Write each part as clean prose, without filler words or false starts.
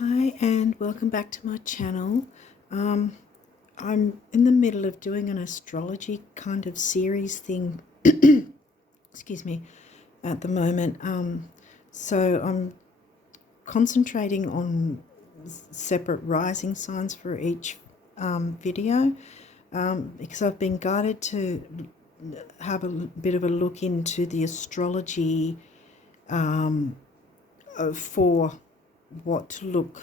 Hi and welcome back to my channel. I'm in the middle of doing an astrology kind of series thing, excuse me, at the moment. So I'm concentrating on separate rising signs for each video because I've been guided to have a bit of a look into the astrology for what to look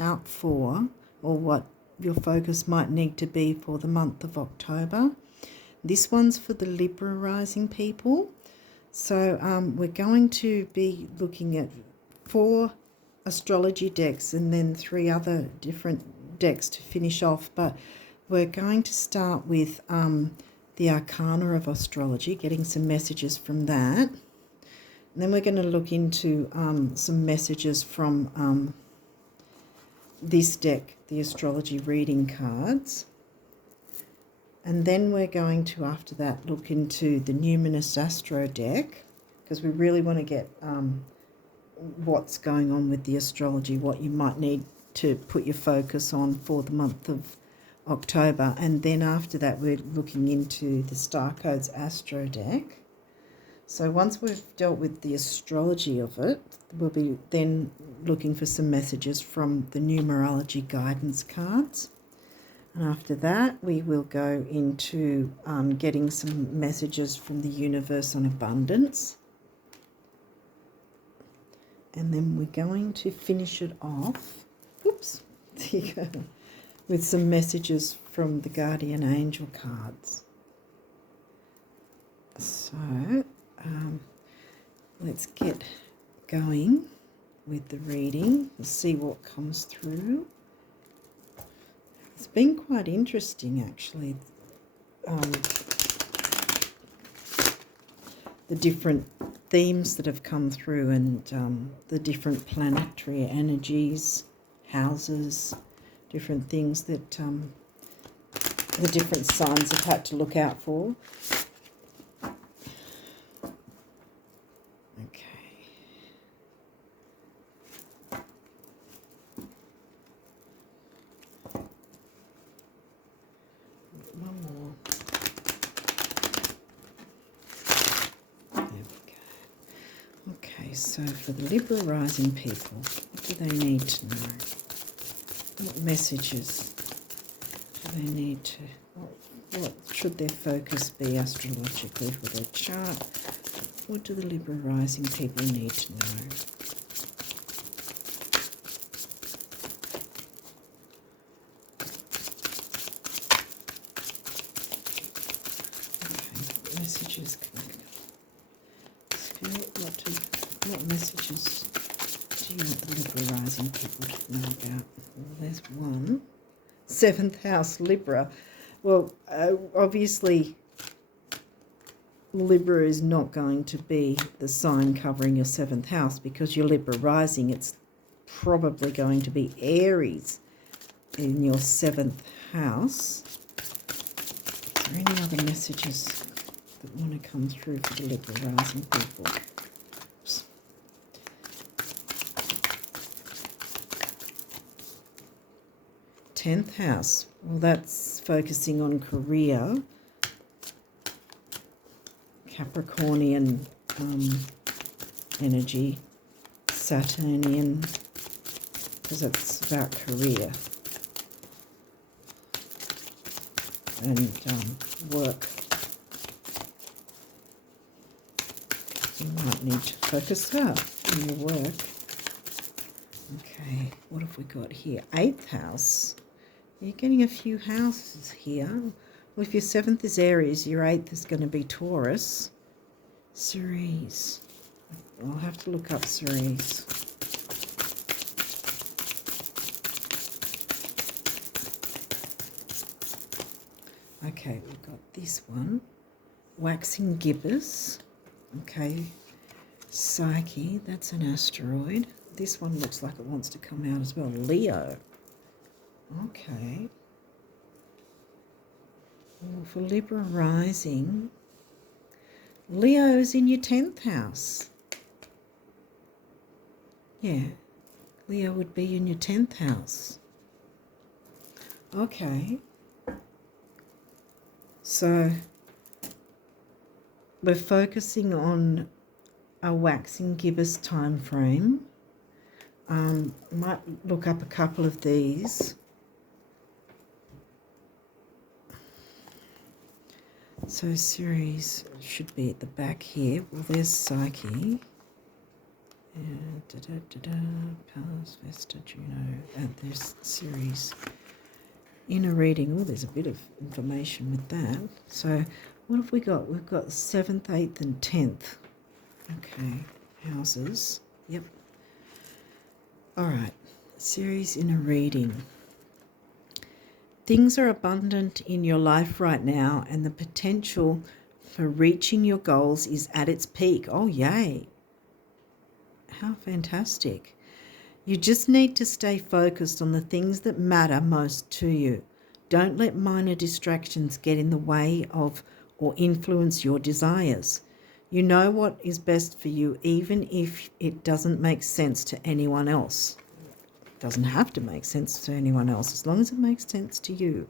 out for, or what your focus might need to be for the month of October. This one's for the Libra rising people. So we're going to be looking at 4 astrology decks and then 3 other different decks to finish off. But we're going to start with the Arcana of Astrology, getting some messages from that. And then we're going to look into some messages from this deck, the astrology reading cards. And then we're going to, after that, look into the Numerology Astro deck, because we really want to get what's going on with the astrology, what you might need to put your focus on for the month of October. And then after that, we're looking into the Star Codes Astro deck. So once we've dealt with the astrology of it, we'll be then looking for some messages from the Numerology guidance cards. And after that, we will go into getting some messages from the universe on abundance. And then we're going to finish it off, oops, there you go, with some messages from the guardian angel cards. So let's get going with the reading. We'll see what comes through. It's been quite interesting, actually, the different themes that have come through, and the different planetary energies, houses, different things that the different signs have had to look out for. So for the Libra rising people, what do they need to know? What messages do they need to, what should their focus be astrologically for their chart? What do the Libra rising people need to know? Okay, messages coming up. Spirit, what messages do you want the Libra rising people to know about? Well, there's one. 7th house, Libra. Well, obviously, Libra is not going to be the sign covering your 7th house, because you're Libra rising. It's probably going to be Aries in your 7th house. Is there any other messages that want to come through for the Libra rising people? 10th house, well, that's focusing on career, Capricornian energy, Saturnian, because it's about career and work. You might need to focus that on your work. Okay, what have we got here? 8th house. You're getting a few houses here. Well, if your 7th is Aries, your 8th is going to be Taurus. Ceres. I'll have to look up Ceres. Okay, we've got this one. Waxing gibbous. Okay. Psyche, that's an asteroid. This one looks like it wants to come out as well. Leo. Okay. Well, for Libra rising, Leo's in your 10th house. Yeah. Leo would be in your 10th house. Okay. So we're focusing on a waxing gibbous time frame. Might look up a couple of these. So Ceres should be at the back here. Well, there's Psyche. Pallas, Vesta, Juno. And there's Ceres. Inner reading. Oh, there's a bit of information with that. So what have we got? We've got 7th, 8th and 10th. Okay. Houses. Yep. All right. Ceres inner reading. Things are abundant in your life right now, and the potential for reaching your goals is at its peak. Oh, yay. How fantastic. You just need to stay focused on the things that matter most to you. Don't let minor distractions get in the way of or influence your desires. You know what is best for you, even if it doesn't make sense to anyone else. It doesn't have to make sense to anyone else, as long as it makes sense to you.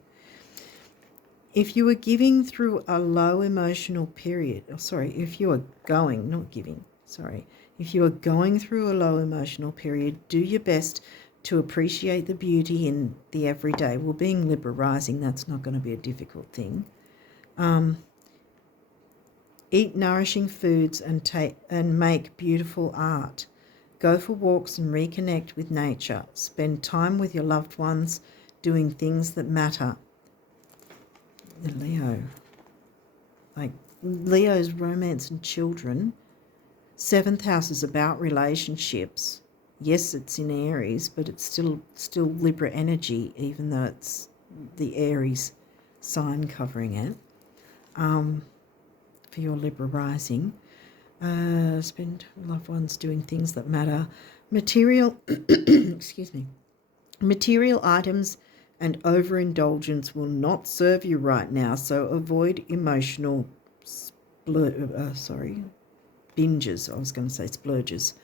If you are giving through a low emotional period, if you are going through a low emotional period, do your best to appreciate the beauty in the everyday. Well, being Libra rising, that's not going to be a difficult thing. Eat nourishing foods and make beautiful art. Go for walks and reconnect with nature. Spend time with your loved ones doing things that matter. The Leo. Like Leo's romance and children. 7th house is about relationships. Yes, it's in Aries, but it's still Libra energy, even though it's the Aries sign covering it. For your Libra rising. Spend loved ones doing things that matter. Material material items and overindulgence will not serve you right now, so avoid emotional binges. I was going to say splurges.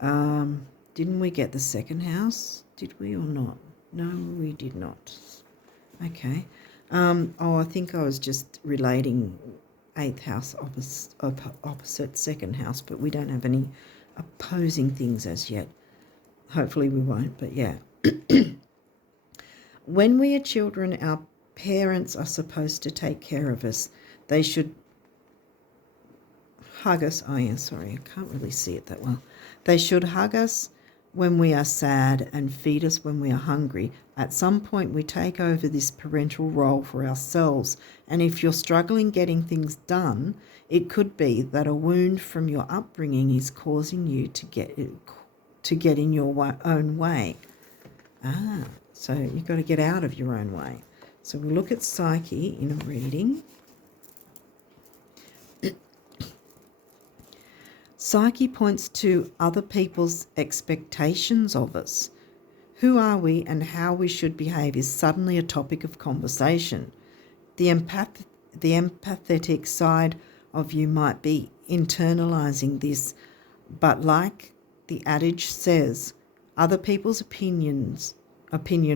Didn't we get the 2nd house? Did we or not? No, we did not. Okay. I think I was just relating 8th house opposite 2nd house, but we don't have any opposing things as yet. Hopefully we won't, but yeah. When we are children, our parents are supposed to take care of us. They should hug us. Oh yeah, sorry, I can't really see it that well. They should hug us when we are sad and feed us when we are hungry. At some point we take over this parental role for ourselves, and if you're struggling getting things done, it could be that a wound from your upbringing is causing you to get in your own way. So you've got to get out of your own way. So we'll look at Psyche in a reading. Psyche points to other people's expectations of us. Who are we and how we should behave is suddenly a topic of conversation. The empathetic side of you might be internalizing this, but like the adage says, other people's opinion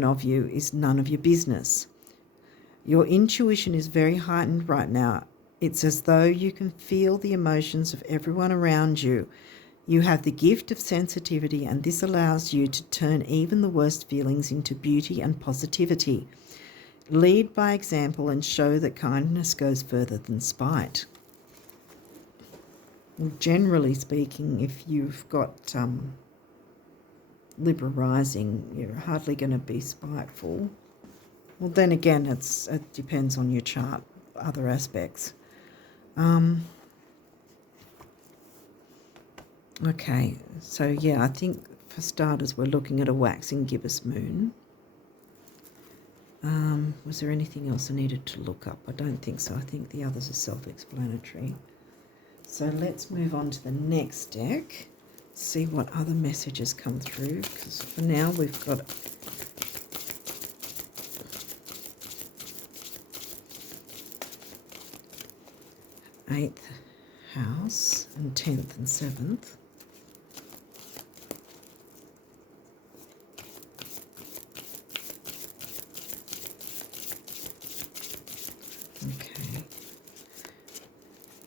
of you is none of your business. Your intuition is very heightened right now. It's as though you can feel the emotions of everyone around you. You have the gift of sensitivity, and this allows you to turn even the worst feelings into beauty and positivity. Lead by example and show that kindness goes further than spite. Well, generally speaking, if you've got Libra rising, you're hardly going to be spiteful. Well, then again, it depends on your chart, other aspects. Okay, so yeah, I think for starters we're looking at a waxing gibbous moon. Was there anything else I needed to look up? I don't think so. I think the others are self-explanatory. So let's move on to the next deck, see what other messages come through, because for now we've got eighth house and 10th and 7th.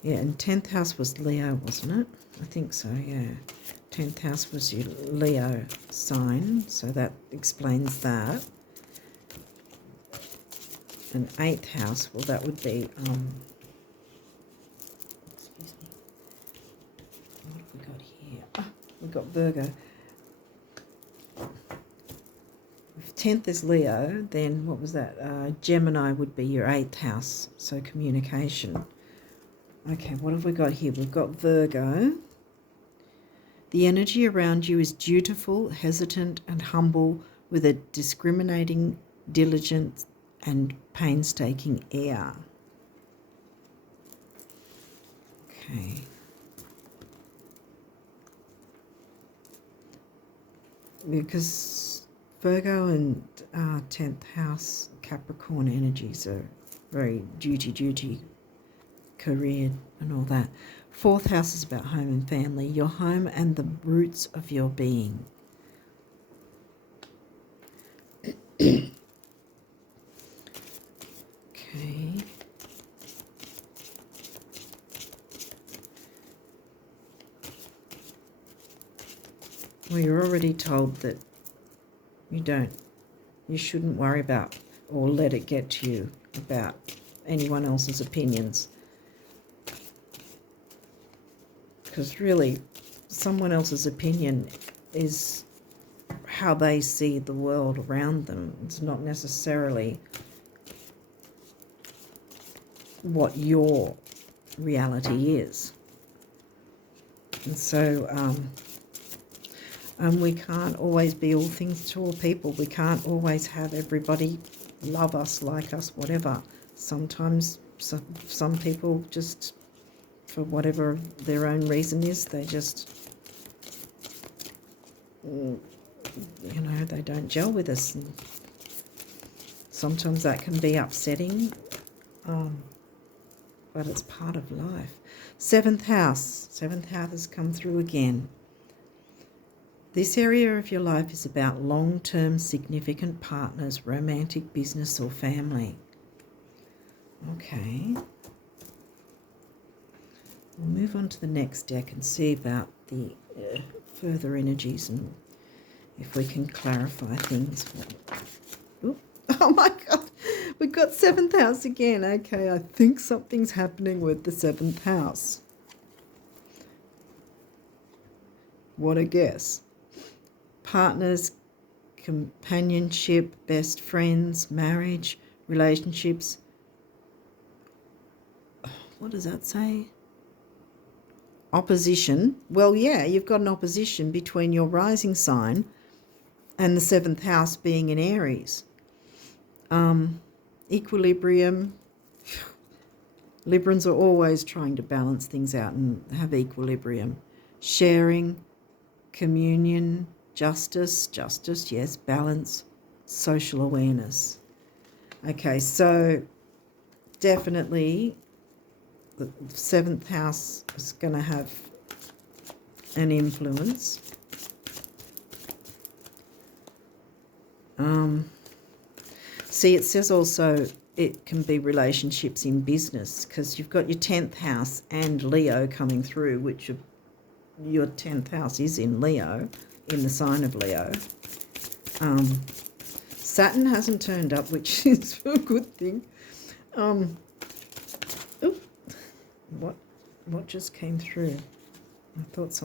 Yeah, and 10th house was Leo, wasn't it? I think so, yeah. 10th house was your Leo sign, so that explains that. And 8th house, well, that would be, excuse me, what have we got here? Oh, we've got Virgo. If 10th is Leo, then what was that? Gemini would be your 8th house, so communication. Okay, what have we got here? We've got Virgo. The energy around you is dutiful, hesitant, and humble, with a discriminating, diligent, and painstaking air. Okay. Because Virgo and 10th house Capricorn energies are very duty, career and all that. 4th house is about home and family, your home and the roots of your being. Okay. Well, you're already told that you shouldn't worry about or let it get to you about anyone else's opinions. Because really, someone else's opinion is how they see the world around them. It's not necessarily what your reality is. And so, and we can't always be all things to all people. We can't always have everybody love us, like us, whatever. Sometimes some people just, for whatever their own reason is, they just, they don't gel with us. And sometimes that can be upsetting, but it's part of life. 7th house has come through again. This area of your life is about long-term significant partners, romantic, business or family. Okay. We'll move on to the next deck and see about the further energies and if we can clarify things. Ooh. Oh my God, we've got 7th house again. Okay, I think something's happening with the 7th house. What a guess. Partners, companionship, best friends, marriage, relationships. What does that say? Opposition. Well, yeah, you've got an opposition between your rising sign and the 7th house being in Aries. Equilibrium. Librans are always trying to balance things out and have equilibrium. Sharing, communion, justice, yes, balance, social awareness. Okay, so definitely the 7th house is going to have an influence. See, it says also it can be relationships in business because you've got your 10th house and Leo coming through, which your 10th house is in Leo, in the sign of Leo. Saturn hasn't turned up, which is a good thing. What just came through? I thought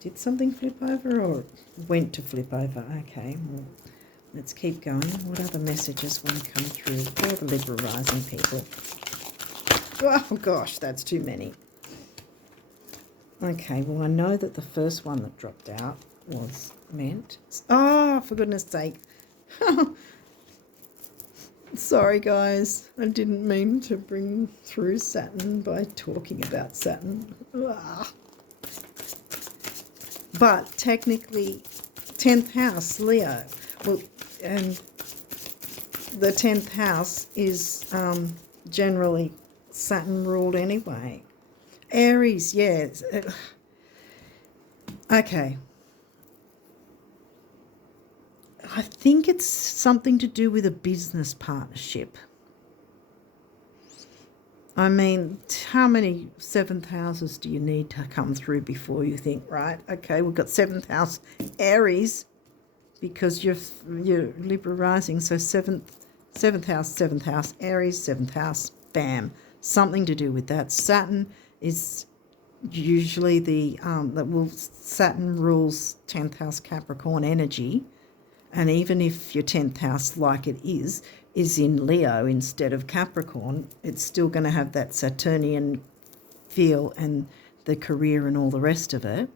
did something flip over or went to flip over? Okay, well, let's keep going. What other messages want to come through for the Libra rising people? Oh gosh, that's too many. Okay, well, I know that the first one that dropped out was meant. Oh, for goodness sake. Sorry, guys. I didn't mean to bring through Saturn by talking about Saturn. Ah. But technically, 10th house, Leo. Well, and the 10th house is generally Saturn ruled anyway. Aries, yes. Okay. I think it's something to do with a business partnership. I mean, how many seventh houses do you need to come through before you think, right, okay, we've got seventh house Aries, because you're Libra rising, so seventh house Aries, seventh house, bam, something to do with that. Saturn is usually Saturn rules 10th house Capricorn energy, and even if your 10th house, like it is in Leo instead of Capricorn, it's still going to have that Saturnian feel and the career and all the rest of it.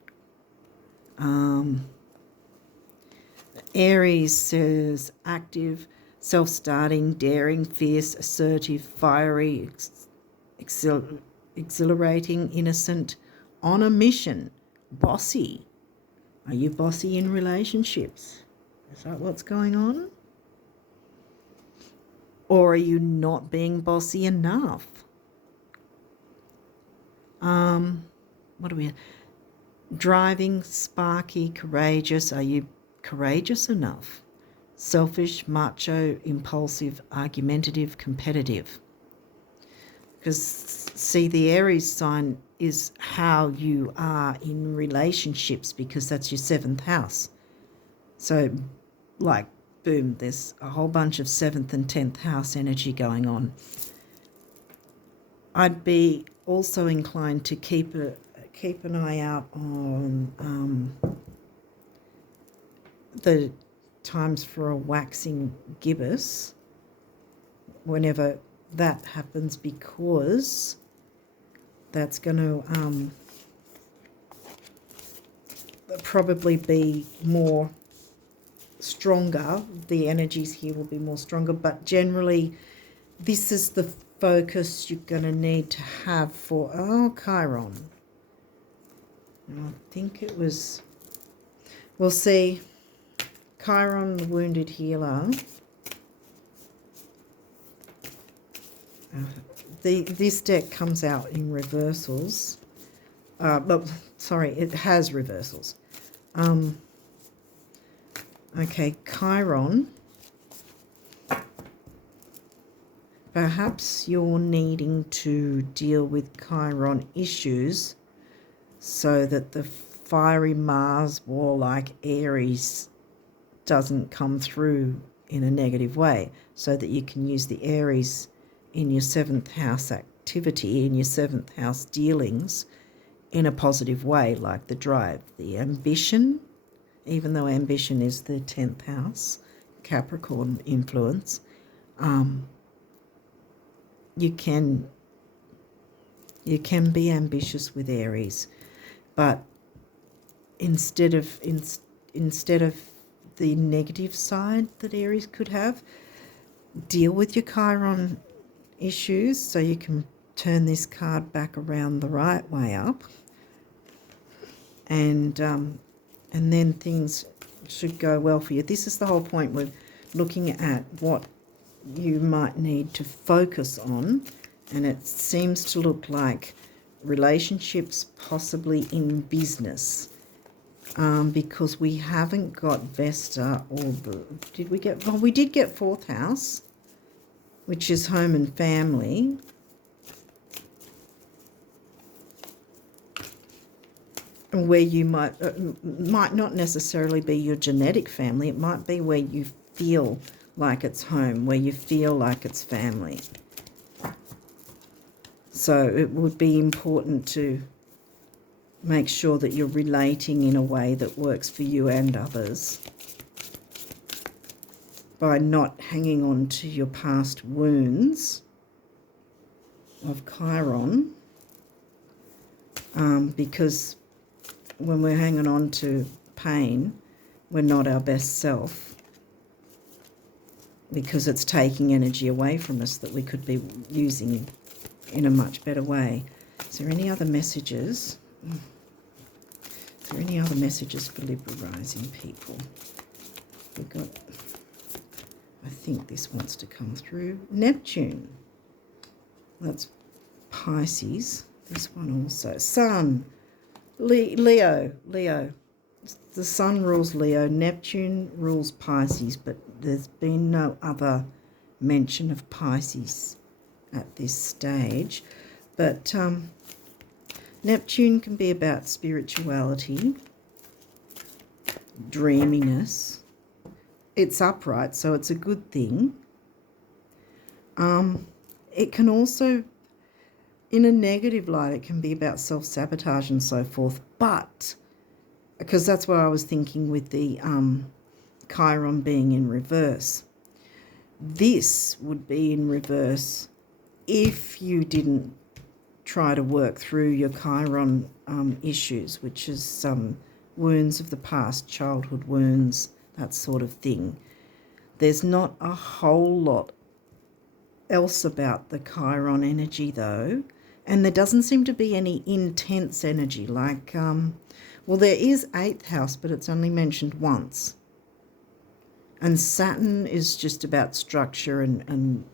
Aries says active, self-starting, daring, fierce, assertive, fiery, exhilarating, innocent, on a mission, bossy. Are you bossy in relationships? Is that what's going on? Or are you not being bossy enough? What are we? Driving, sparky, courageous. Are you courageous enough? Selfish, macho, impulsive, argumentative, competitive. Because, see, the Aries sign is how you are in relationships, because that's your seventh house. So, like, boom, there's a whole bunch of 7th and 10th house energy going on. I'd be also inclined to keep an eye out on the times for a waxing gibbous whenever that happens, because that's going to probably be more stronger. The energies here will be more stronger, but generally this is the focus you're going to need to have for Chiron. And I think it was, we'll see, Chiron, the wounded healer. This deck comes out in reversals. But sorry, it has reversals. Okay, Chiron. Perhaps you're needing to deal with Chiron issues so that the fiery Mars, warlike Aries doesn't come through in a negative way, so that you can use the Aries in your 7th house activity, in your 7th house dealings, in a positive way, like the drive, the ambition, even though ambition is the 10th house, Capricorn influence. You can be ambitious with Aries, but instead of the negative side that Aries could have, deal with your Chiron issues so you can turn this card back around the right way up, and then things should go well for you. This is the whole point. We're looking at what you might need to focus on, and it seems to look like relationships, possibly in business, because we haven't got Vesta or did we get? Well, we did get 4th house, which is home and family. Where you might not necessarily be your genetic family. It might be where you feel like it's home, where you feel like it's family. So it would be important to make sure that you're relating in a way that works for you and others, by not hanging on to your past wounds of Chiron, because when we're hanging on to pain, we're not our best self, because it's taking energy away from us that we could be using in a much better way. Is there any other messages? Is there any other messages for Libra rising people? We've got, I think this wants to come through. Neptune. That's Pisces. This one also. Sun. Leo. The Sun rules Leo. Neptune rules Pisces, but there's been no other mention of Pisces at this stage. But Neptune can be about spirituality, dreaminess. It's upright, so it's a good thing. It can also, in a negative light, it can be about self-sabotage and so forth. But, because that's what I was thinking with the Chiron being in reverse. This would be in reverse if you didn't try to work through your Chiron issues, which is wounds of the past, childhood wounds, that sort of thing. There's not a whole lot else about the Chiron energy though, and there doesn't seem to be any intense energy like, well, there is 8th house, but it's only mentioned once. And Saturn is just about structure and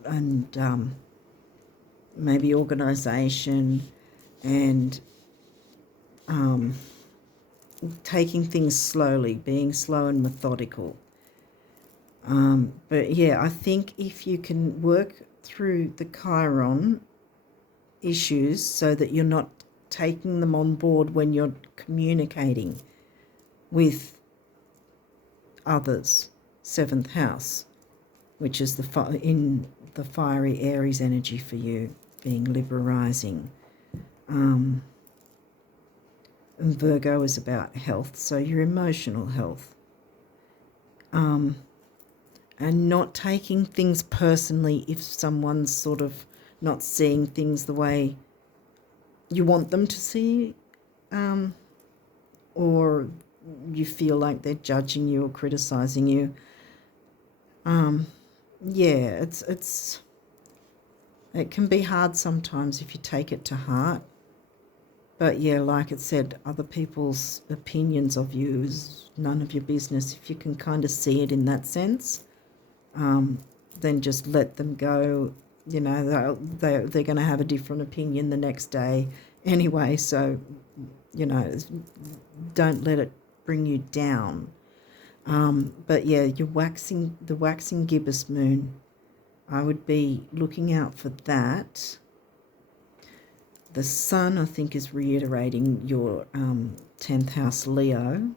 maybe organisation and taking things slowly, being slow and methodical. But yeah, I think if you can work through the Chiron issues so that you're not taking them on board when you're communicating with others, 7th house, which is in the fiery Aries energy for you, being Libra rising. And Virgo is about health, so your emotional health. And not taking things personally if someone's sort of not seeing things the way you want them to see, or you feel like they're judging you or criticising you. Yeah, it can be hard sometimes if you take it to heart. But yeah, like it said, other people's opinions of you is none of your business. If you can kind of see it in that sense, then just let them go. You know, they're going to have a different opinion the next day anyway. So, you know, don't let it bring you down. But yeah, the waxing gibbous moon, I would be looking out for that. The sun, I think, is reiterating your 10th house Leo.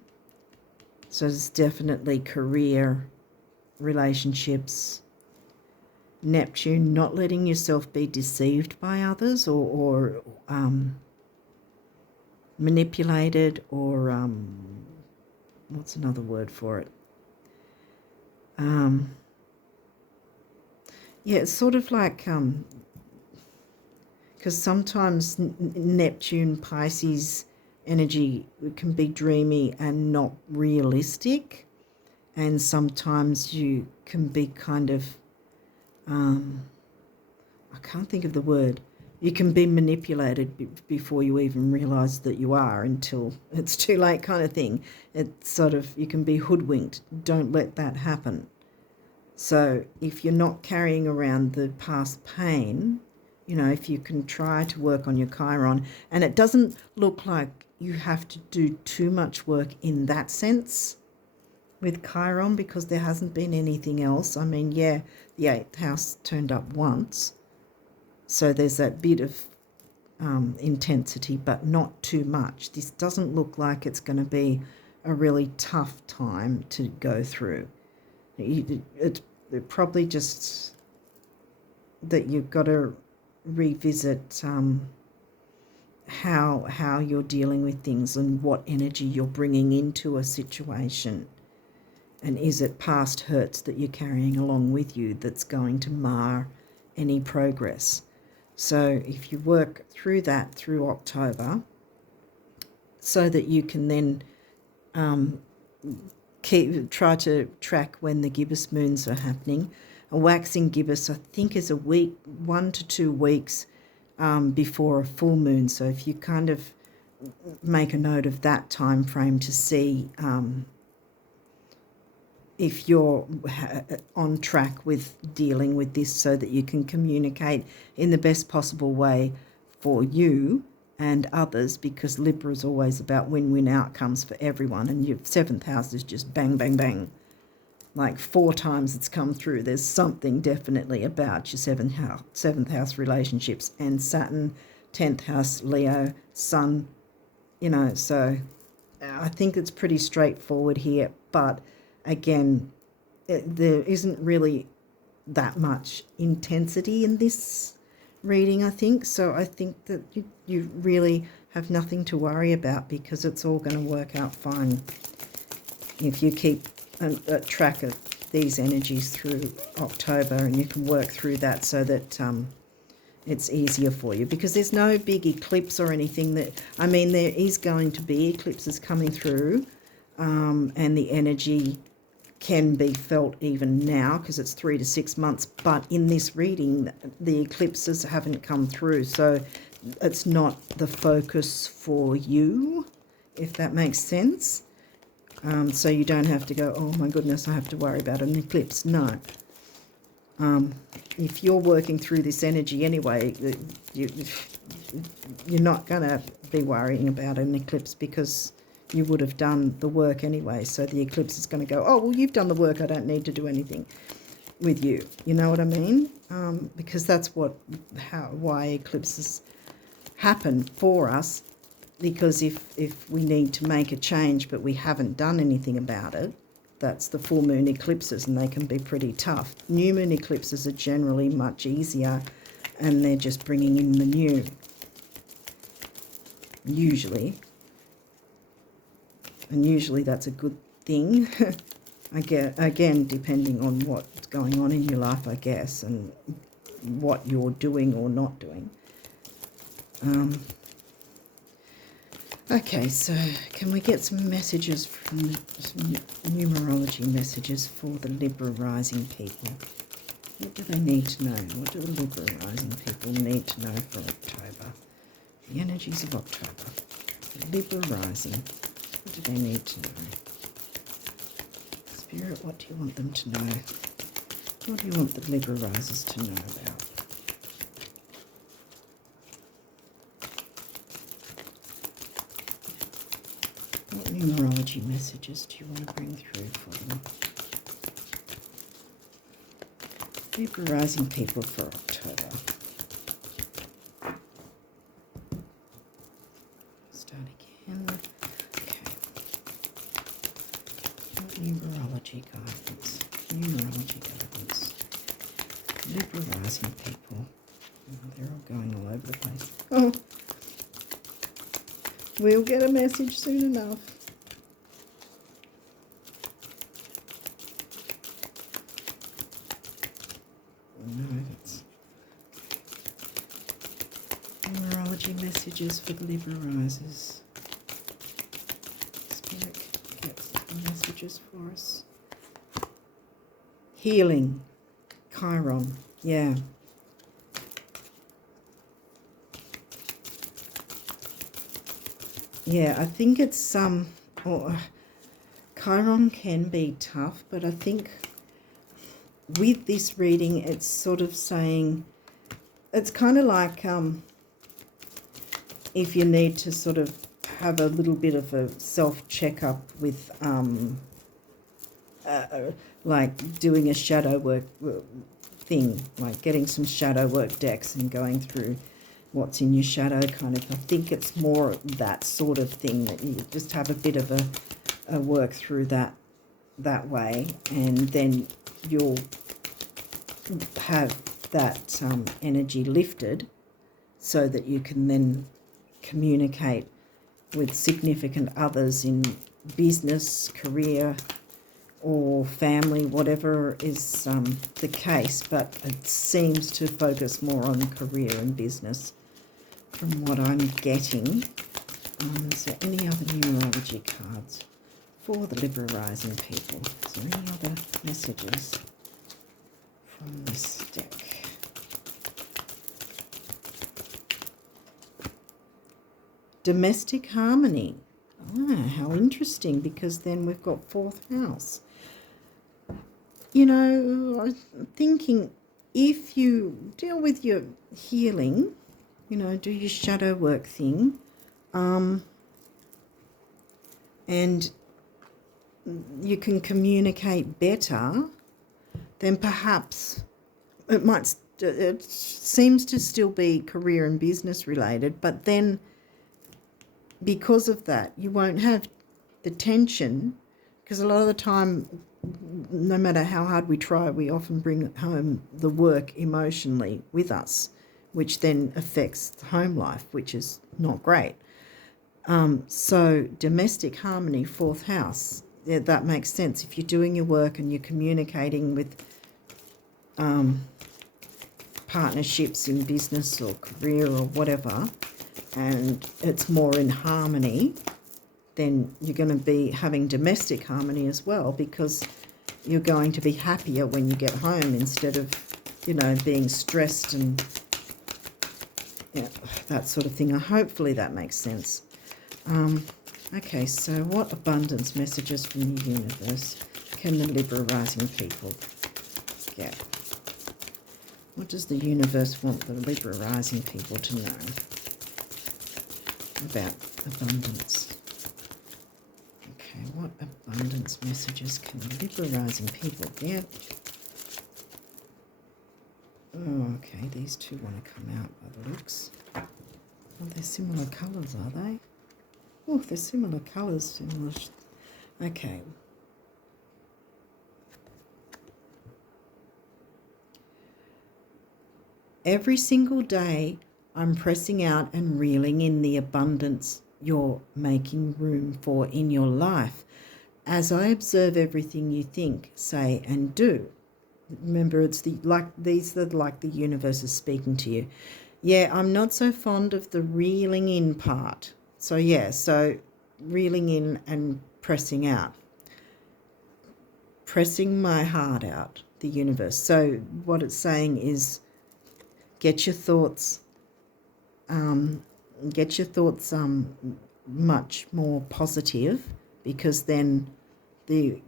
So it's definitely career, relationships. Neptune, not letting yourself be deceived by others or manipulated or what's another word for it? Yeah, it's sort of like, because sometimes Neptune, Pisces energy can be dreamy and not realistic, and sometimes you can be kind of, I can't think of the word, you can be manipulated before you even realise that you are, until it's too late kind of thing. It's sort of, you can be hoodwinked. Don't let that happen. So if you're not carrying around the past pain, you know, if you can try to work on your Chiron, and it doesn't look like you have to do too much work in that sense with Chiron, because there hasn't been anything else. I mean, yeah, the 8th house turned up once, so there's that bit of intensity, but not too much. This doesn't look like it's going to be a really tough time to go through. It probably just that you've got to revisit how you're dealing with things and what energy you're bringing into a situation. And is it past hurts that you're carrying along with you that's going to mar any progress? So if you work through that through October, so that you can then try to track when the gibbous moons are happening. A waxing gibbous, I think, is a week, 1 to 2 weeks before a full moon. So if you kind of make a note of that time frame to see if you're on track with dealing with this, so that you can communicate in the best possible way for you and others, because Libra is always about win-win outcomes for everyone, and your 7th house is just bang, bang, bang. like 4 times it's come through. There's something definitely about your seventh house relationships, and Saturn, 10th house, Leo, Sun, you know, so I think it's pretty straightforward here. But again, there isn't really that much intensity in this reading, I think. So I think that you really have nothing to worry about, because it's all going to work out fine if you keep a track of these energies through October, and you can work through that so that it's easier for you, because there's no big eclipse or anything that, I mean, there is going to be eclipses coming through, and the energy can be felt even now because it's 3 to 6 months, but in this reading the eclipses haven't come through, so it's not the focus for you, if that makes sense. So you don't have to go, oh my goodness, I have to worry about an eclipse. No. If you're working through this energy anyway, you're not going to be worrying about an eclipse, because you would have done the work anyway. So the eclipse is going to go, oh, well, you've done the work. I don't need to do anything with you. You know what I mean? Because that's why eclipses happen for us. Because if we need to make a change but we haven't done anything about it, that's the full moon eclipses, and they can be pretty tough. New moon eclipses are generally much easier, and they're just bringing in the new, usually. And usually that's a good thing. Again, depending on what's going on in your life, I guess, and what you're doing or not doing. Okay, so can we get some messages some numerology messages for the Libra rising people? What do they need to know? What do the Libra rising people need to know for October? The energies of October. The Libra rising. What do they need to know? Spirit, what do you want them to know? What do you want the Libra risers to know about? What numerology messages do you want to bring through for them? Libra rising people for October. Start again. Okay. What numerology guidance? Numerology guidance. Libra rising people. Oh, they're all going all over the place. Oh. We'll get a message soon enough. No, that's numerology messages for the Libra risers. Spirit, get some messages for us. Healing. Chiron. Yeah. Yeah, I think it's Chiron can be tough, but I think with this reading it's sort of saying, it's kind of like if you need to sort of have a little bit of a self-checkup with like doing a shadow work thing, like getting some shadow work decks and going through what's in your shadow kind of. I think it's more that sort of thing, that you just have a bit of a work through that way, and then you'll have that energy lifted so that you can then communicate with significant others in business, career, or family, whatever is the case. But it seems to focus more on career and business from what I'm getting. Is there any other numerology cards for the Libra rising people? Is there any other messages from this deck? Domestic harmony. Ah, how interesting, because then we've got 4th house. You know, I'm thinking if you deal with your healing, you know, do your shadow work thing, and you can communicate better, then perhaps it seems to still be career and business related, but then because of that, you won't have the tension, because a lot of the time, no matter how hard we try, we often bring home the work emotionally with us, which then affects the home life, which is not great. So domestic harmony, fourth house, yeah, that makes sense. If you're doing your work and you're communicating with partnerships in business or career or whatever, and it's more in harmony, then you're going to be having domestic harmony as well, because you're going to be happier when you get home instead of, being stressed and that sort of thing. Hopefully that makes sense. Okay, so what abundance messages from the universe can the Libra rising people get? What does the universe want the Libra rising people to know about abundance? Okay, what abundance messages can the Libra rising people get? Oh, okay, these two want to come out by the looks. Oh, they're similar colours, are they? Oh, they're similar colours. Okay. Every single day, I'm pressing out and reeling in the abundance you're making room for in your life as I observe everything you think, say, and do. Remember, these are like the universe is speaking to you. Yeah, I'm not so fond of the reeling in part. So reeling in and pressing out. Pressing my heart out, the universe. So what it's saying is, get your thoughts much more positive, because then the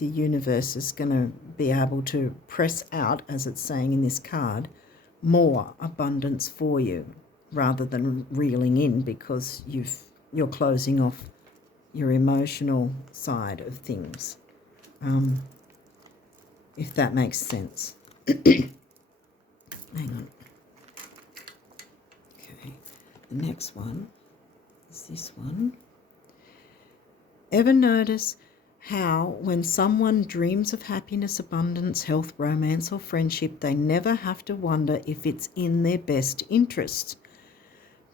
universe is going to be able to press out, as it's saying in this card, more abundance for you, rather than reeling in, because you're closing off your emotional side of things, if that makes sense. Hang on. Okay, the next one is this one. Ever notice how when someone dreams of happiness, abundance, health, romance, or friendship, they never have to wonder if it's in their best interest?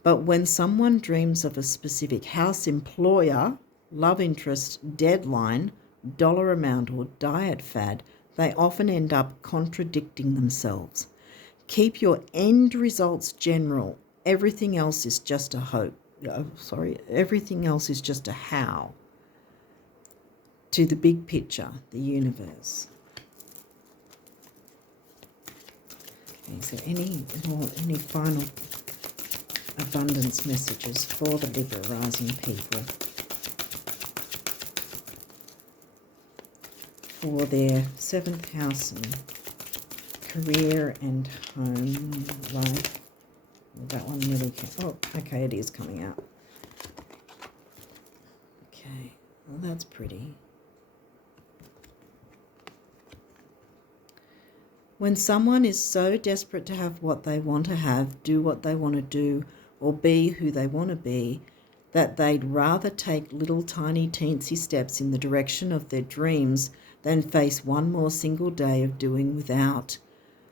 But when someone dreams of a specific house, employer, love interest, deadline, dollar amount, or diet fad, they often end up contradicting themselves. Keep your end results general. Everything else is just a hope. Everything else is just a how to the big picture, the universe. Okay, is there any final abundance messages for the Libra rising people for their 7th house and career and home life? That one nearly came. Oh, okay, it is coming out. Okay, well, that's pretty. When someone is so desperate to have what they want to have, do what they want to do, or be who they want to be, that they'd rather take little tiny teensy steps in the direction of their dreams than face one more single day of doing without.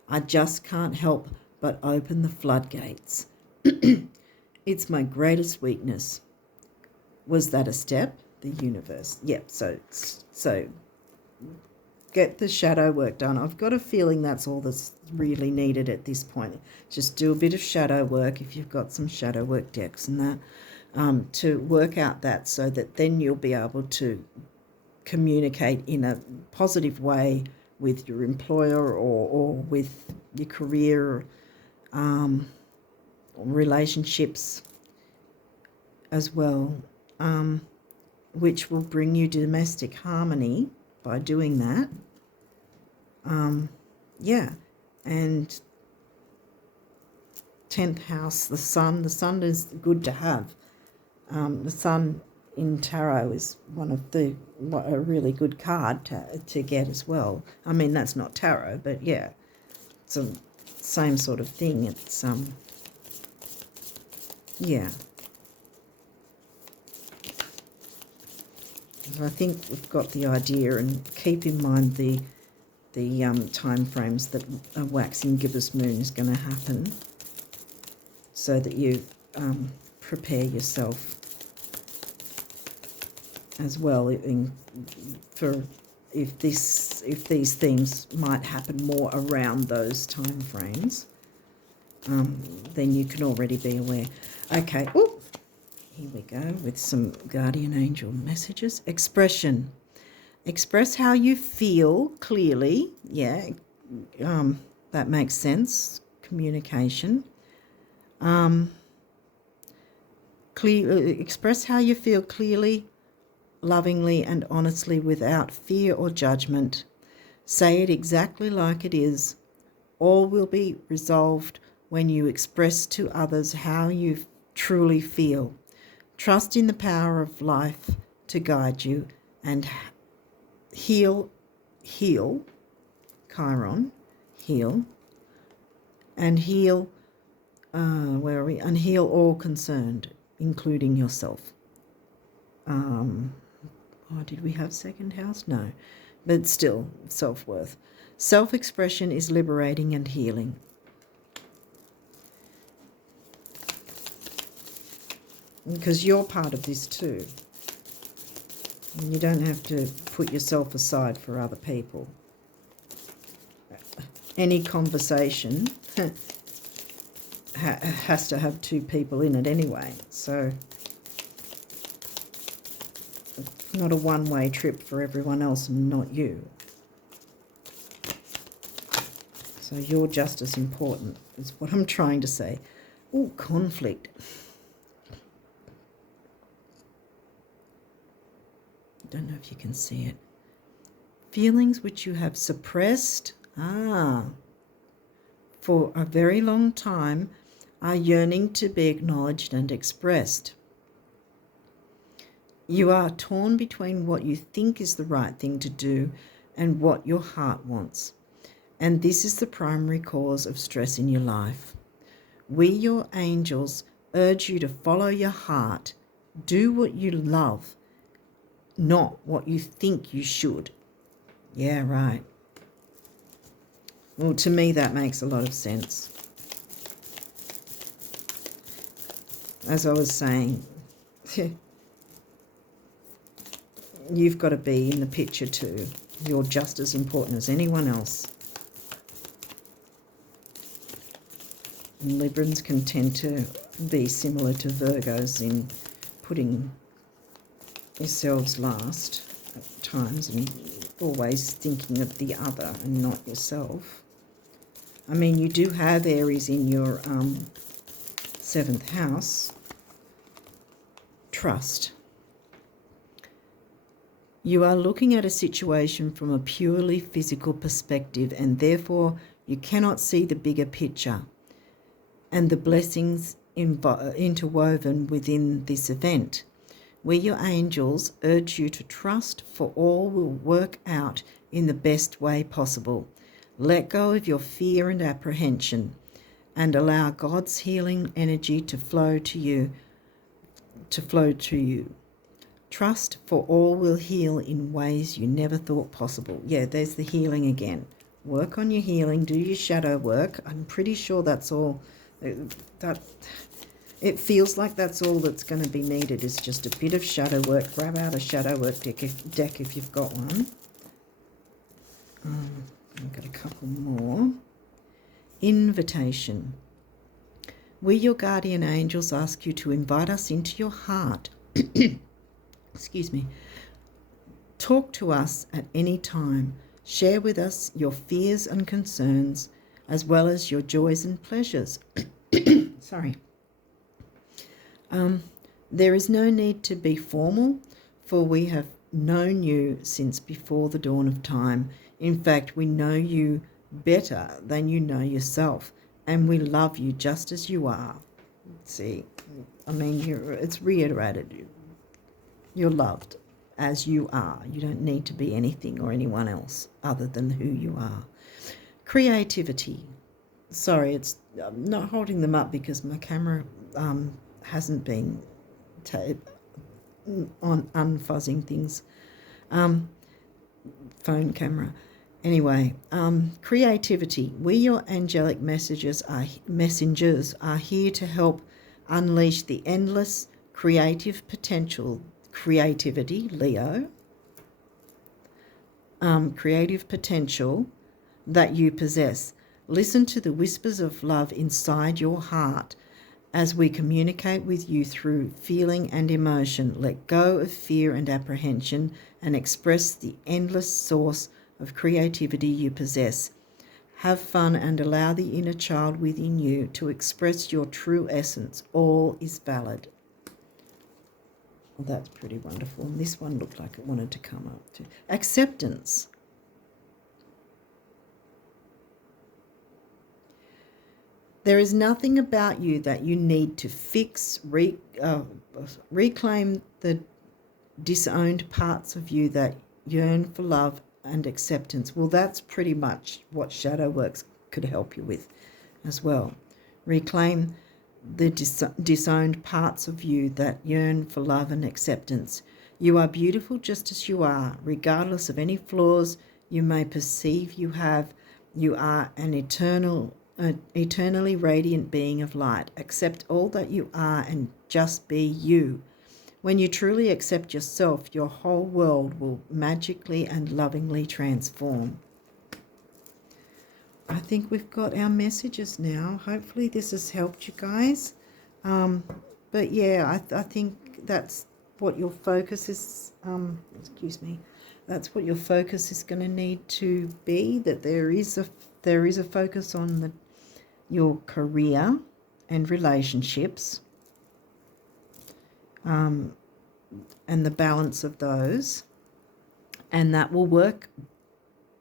I just can't help but open the floodgates. It's my greatest weakness. Was that a step? The universe. Yep, so get the shadow work done. I've got a feeling that's all that's really needed at this point. Just do a bit of shadow work if you've got some shadow work decks and that, to work out that, so that then you'll be able to communicate in a positive way with your employer or with your career, relationships as well, which will bring you domestic harmony by doing that. And 10th house, the sun is good to have. The sun in tarot is a really good card to get as well. I mean, that's not tarot, but yeah, it's the same sort of thing. It's yeah. So I think we've got the idea, and keep in mind the time frames that a waxing gibbous moon is going to happen, so that you prepare yourself as well for if these themes might happen more around those time frames. Then you can already be aware. Okay. Ooh. Here we go with some guardian angel messages. Expression. Express how you feel clearly. Yeah, that makes sense. Communication. Express how you feel clearly, lovingly, and honestly without fear or judgment. Say it exactly like it is. All will be resolved when you express to others how you truly feel. Trust in the power of life to guide you, and heal, Chiron, heal, and heal, where are we? And heal all concerned, including yourself. Did we have second house? No, but still, self-worth. Self-expression is liberating and healing. Because you're part of this too. And you don't have to put yourself aside for other people. Any conversation has to have two people in it anyway. So it's not a one-way trip for everyone else and not you. So you're just as important, is what I'm trying to say. Oh, conflict. Don't know if you can see it. Feelings which you have suppressed for a very long time are yearning to be acknowledged and expressed. You are torn between what you think is the right thing to do and what your heart wants. And this is the primary cause of stress in your life. We, your angels, urge you to follow your heart, do what you love, not what you think you should. Yeah, right. Well, to me, that makes a lot of sense. As I was saying, you've got to be in the picture too. You're just as important as anyone else. And Librans can tend to be similar to Virgos in putting yourselves last at times and always thinking of the other and not yourself. I mean, you do have Aries in your 7th house. Trust. You are looking at a situation from a purely physical perspective, and therefore you cannot see the bigger picture and the blessings interwoven within this event. We, your angels, urge you to trust, for all will work out in the best way possible. Let go of your fear and apprehension and allow God's healing energy to flow to you. Trust, for all will heal in ways you never thought possible. Yeah, there's the healing again. Work on your healing, do your shadow work. I'm pretty sure that's all. It feels like that's all that's going to be needed, is just a bit of shadow work. Grab out a shadow work deck if you've got one. I've got a couple more. Invitation. We, your guardian angels, ask you to invite us into your heart. Excuse me. Talk to us at any time. Share with us your fears and concerns, as well as your joys and pleasures. Sorry. There is no need to be formal, for we have known you since before the dawn of time. In fact, we know you better than you know yourself, and we love you just as you are. See, I mean, it's reiterated. You're loved as you are. You don't need to be anything or anyone else other than who you are. Creativity. Sorry, I'm not holding them up because my camera hasn't been on unfuzzing things. Phone camera. Anyway, creativity. We, your angelic messengers are here to help unleash the endless creative potential, creativity, Leo, creative potential that you possess. Listen to the whispers of love inside your heart as we communicate with you through feeling and emotion. Let go of fear and apprehension and express the endless source of creativity you possess. Have fun and allow the inner child within you to express your true essence. All is valid. Well, that's pretty wonderful. And this one looked like it wanted to come up too. Acceptance. There is nothing about you that you need to fix, reclaim the disowned parts of you that yearn for love and acceptance. Well, that's pretty much what shadow works could help you with as well. Reclaim the disowned parts of you that yearn for love and acceptance. You are beautiful just as you are, regardless of any flaws you may perceive you have. You are an eternally radiant being of light. Accept all that you are and just be you. When you truly accept yourself, your whole world will magically and lovingly transform. I think we've got our messages now. Hopefully this has helped you guys. But yeah, I think that's what your focus is, that's what your focus is going to need to be, that there is a focus on your career and relationships, and the balance of those, and that will work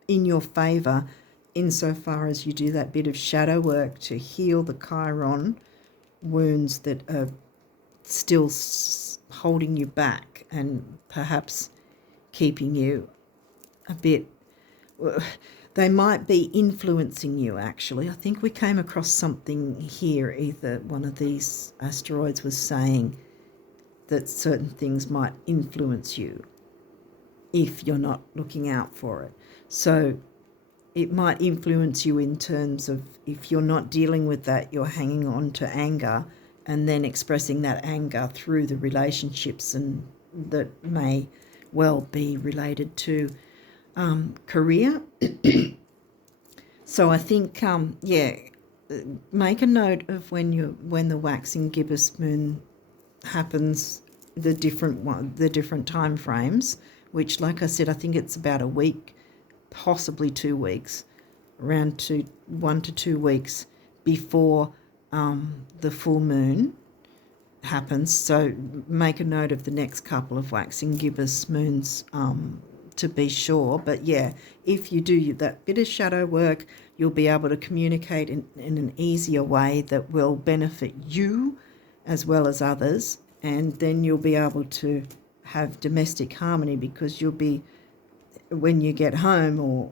in your favour insofar as you do that bit of shadow work to heal the Chiron wounds that are still holding you back and perhaps keeping you a bit, they might be influencing you actually. I think we came across something here, either one of these asteroids was saying that certain things might influence you if you're not looking out for it. So it might influence you in terms of, if you're not dealing with that, you're hanging on to anger and then expressing that anger through the relationships, and that may well be related to career. So I think, make a note of when the waxing gibbous moon happens, the different time frames, which, like I said, I think it's about a week, possibly 2 weeks, around 1 to 2 weeks before the full moon happens. So make a note of the next couple of waxing gibbous moons to be sure. But yeah, if you do that bit of shadow work, you'll be able to communicate in an easier way that will benefit you as well as others, and then you'll be able to have domestic harmony, because you'll be, when you get home or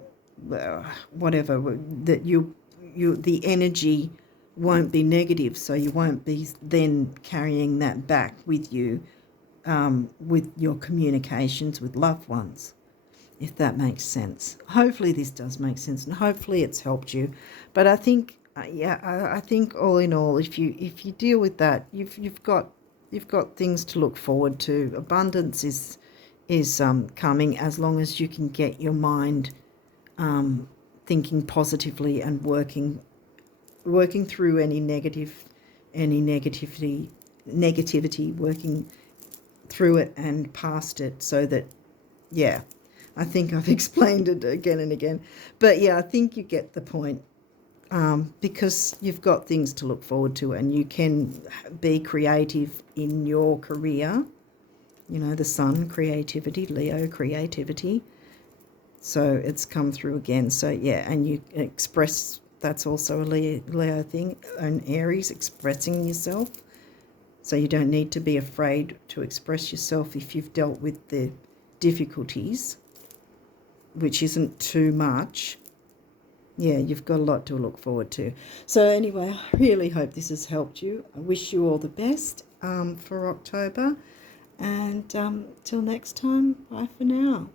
whatever, that the energy won't be negative, so you won't be then carrying that back with you with your communications with loved ones, if that makes sense. Hopefully this does make sense, and hopefully it's helped you. But I think I think all in all, if you deal with that, you've got things to look forward to. Abundance is coming, as long as you can get your mind thinking positively and working through any negativity, working through it and past it, so that, yeah, I think I've explained it again and again, but yeah, I think you get the point, because you've got things to look forward to, and you can be creative in your career. You know, the sun, creativity, Leo, creativity. So it's come through again. So yeah, and you express, that's also a Leo thing, and Aries, expressing yourself. So you don't need to be afraid to express yourself if you've dealt with the difficulties, which isn't too much. Yeah, you've got a lot to look forward to. So anyway, I really hope this has helped you. I wish you all the best for October. And till next time, bye for now.